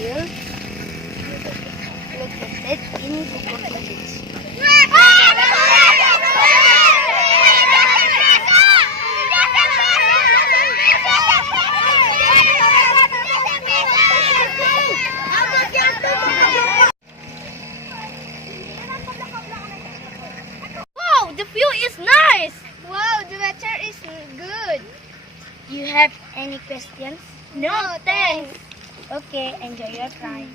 will located in Bogor Village. Wow, the view is nice. Wow, the weather is good. You have any questions? No, thanks. Okay, enjoy your time.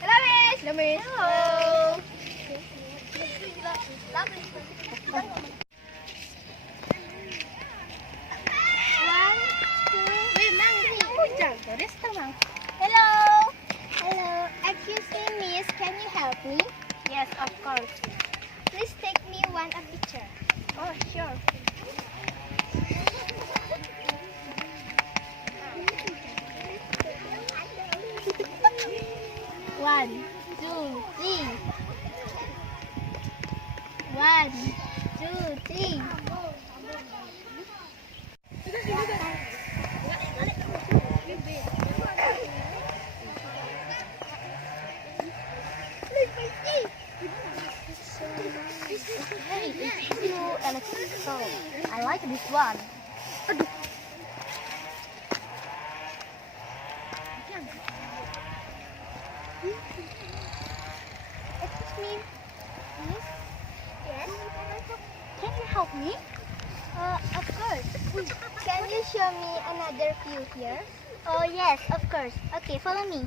Hello, Miss. Hello, Miss. Hello. One, two. Wait, Mang, Hello. Hello. Excuse me, Miss. Can you help me? Yes, of course. Please take me a picture. Oh, sure. One, two, three. One, two, three. Hey, it's new electric stove. I like this one. Excuse me, Miss. Yes. Can you help me? Of course. Can you show me another view here? Oh, yes, of course. Okay, follow me.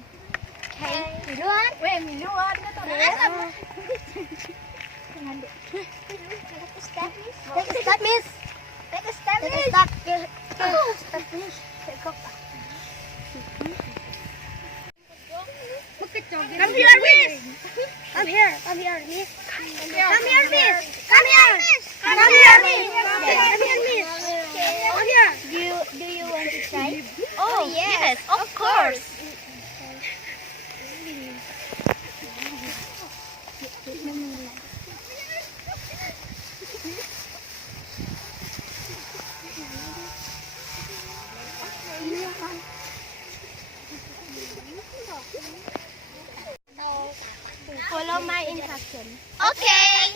Okay. Duluan. Wait, minuan na to. Take a step, Miss. Take a step, miss. Take a step, Take a Miss. step. Step, miss. Take off. Come here, Miss. Come here, miss. Come here, Miss. Come here. Come here, Miss. Come here, Miss. Come here. Do you want to try? Oh, yes, of course. Follow my instruction. Okay.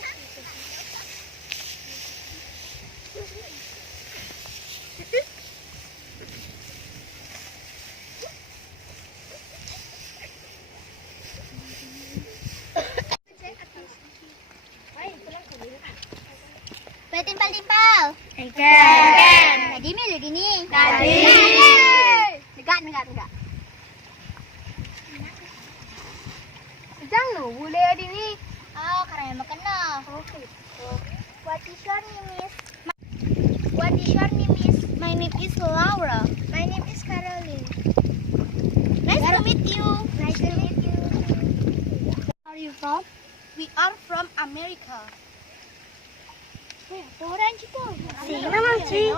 Timpal-timpal. Again. Tadi milih gini. Tadi. Negak. Jangan lo, boleh di ni. Oh, karena makan na. Okay. What is your name, Miss? What is your name, Miss? My name is Laura. My name is Caroline. Nice to meet you. Nice to meet you. Where are you from? We are from America. Orang situ. Sini naman si.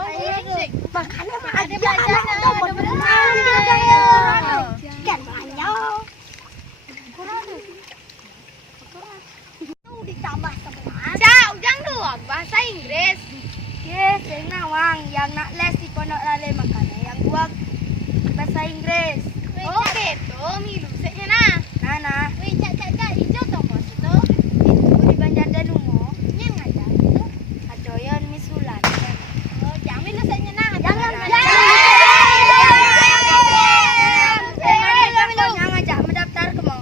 Makanya Ada belajar na. Ada belajar. Kan banyak. Ditambah sebelah. Ciao, jangan doang bahasa Inggris. Yes, nawang yang nak les di pondok lale makanya yang buat bahasa Inggris. Oh, gitu. Milu seknya nah. Nana, Wih, cak, hijau toh bos itu. itu di Banjardanumo. Yang ngajar itu. Adoyan Misulan. Oh, jangan milu seknya nah. Jangan. Yang ngajak mendaftar ke mau.